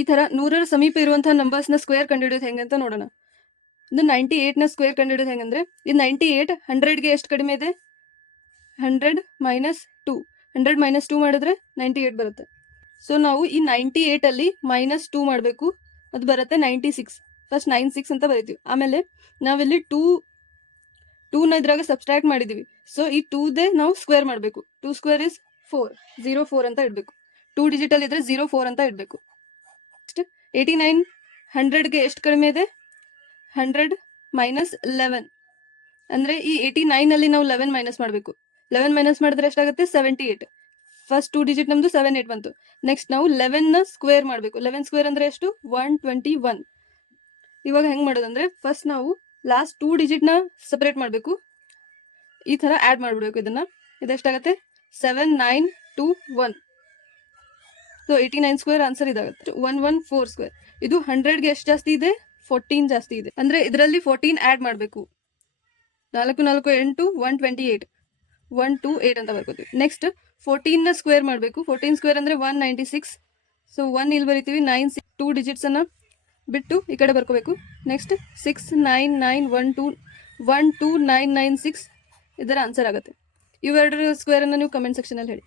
ಈ ಥರ 100ರ ಸಮೀಪ ಇರುವಂತಹ ನಂಬರ್ಸ್ನ ಸ್ಕ್ವೇರ್ ಕಂಡುಹಿಡಿಯೋದು ಹೆಂಗೆ ಅಂತ ನೋಡೋಣ. ಇದು 98ನ ಸ್ಕ್ವೇರ್ ಕಂಡುಹಿಡಿಯೋದು ಹೆಂಗಂದ್ರೆ, ಇದು 98 100ಗೆ ಎಷ್ಟು ಕಡಿಮೆ ಇದೆ? 100 ಮೈನಸ್ 2. 100 ಮೈನಸ್ 2 ಮಾಡಿದ್ರೆ 98 ಬರುತ್ತೆ. ಸೊ ನಾವು ಈ 98 ಅಲ್ಲಿ ಮೈನಸ್ 2 ಮಾಡಬೇಕು, ಅದು ಬರುತ್ತೆ 96. ಫಸ್ಟ್ 96 ಅಂತ ಬರೀತೀವಿ. ಆಮೇಲೆ ನಾವಿಲ್ಲಿ 2ನ ಇದ್ರಾಗ ಸಬ್ಸ್ಟ್ರಾಕ್ಟ್ ಮಾಡಿದೀವಿ. ಸೊ ಈ 2ದೇ ನಾವು ಸ್ಕ್ವೇರ್ ಮಾಡಬೇಕು. 2 ಸ್ಕ್ವೇರ್ ಇಸ್ 4, 04 ಅಂತ ಇಡಬೇಕು. 2 ಡಿಜಿಟಲ್ ಇದ್ರೆ 04 ಅಂತ ಇಡಬೇಕು. ನೆಕ್ಸ್ಟ್ 89 100ಗೆ ಎಷ್ಟು ಕಡಿಮೆ ಇದೆ? 100 ಮೈನಸ್ 11 ಅಂದ್ರೆ ಈ 89 ಅಲ್ಲಿ ನಾವು 11 ಮೈನಸ್ ಮಾಡಬೇಕು. 11 ಮೈನಸ್ ಮಾಡಿದ್ರೆ ಎಷ್ಟಾಗುತ್ತೆ? 78. ಫಸ್ಟ್ 2 ಡಿಜಿಟ್ ನಮ್ದು 78 ಬಂತು. ನೆಕ್ಸ್ಟ್ ನಾವು 11ನ ಸ್ಕ್ವೇರ್ ಮಾಡಬೇಕು. 11 ಸ್ಕ್ವೇರ್ ಅಂದ್ರೆ ಎಷ್ಟು? 121. ಇವಾಗ ಹೆಂಗ್ ಮಾಡೋದಂದ್ರೆ, ಫಸ್ಟ್ ನಾವು ಲಾಸ್ಟ್ 2 ಡಿಜಿಟ್ನ ಸಪರೇಟ್ ಮಾಡಬೇಕು. ಈ ತರ ಆಡ್ ಮಾಡ್ಬಿಡ್ಬೇಕು ಇದನ್ನ. ಇದೆಷ್ಟಾಗತ್ತೆ? 7921. ಸೊ 89 ಸ್ಕ್ವೇರ್ ಆನ್ಸರ್ ಇದಾಗುತ್ತೆ 114 ಸ್ಕ್ವೇರ್. ಇದು 100ಗೆ ಎಷ್ಟು ಜಾಸ್ತಿ ಇದೆ? 14 ಜಾಸ್ತಿ ಇದೆ. ಅಂದ್ರೆ ಇದರಲ್ಲಿ 14 ಆಡ್ ಮಾಡಬೇಕು. 4 4 8 128, 128 ಅಂತ ಬರ್ಕೋತೀವಿ. ನೆಕ್ಸ್ಟ್ 14ನ ಸ್ಕ್ವೇರ್ ಮಾಡಬೇಕು. 14 ಸ್ಕ್ವೇರ್ ಅಂದ್ರೆ 196. ಸೊ 1 ಇಲ್ಲಿ ಬರಿತೀವಿ. 9 2 ಡಿಜಿಟ್ಸ್ ಅನ್ನ ಬಿಟ್ಟು ಈ ಕಡೆ ಬರ್ಕೋಬೇಕು. ನೆಕ್ಸ್ಟ್ 69912 12996 ಇದರ ಆನ್ಸರ್ ಆಗುತ್ತೆ. ಇವೆರಡರ ಸ್ಕ್ವೇರ್ ಅನ್ನ ನೀವು ಕಮೆಂಟ್ ಸೆಕ್ಷನ್ ಅಲ್ಲಿ ಹೇಳಿ.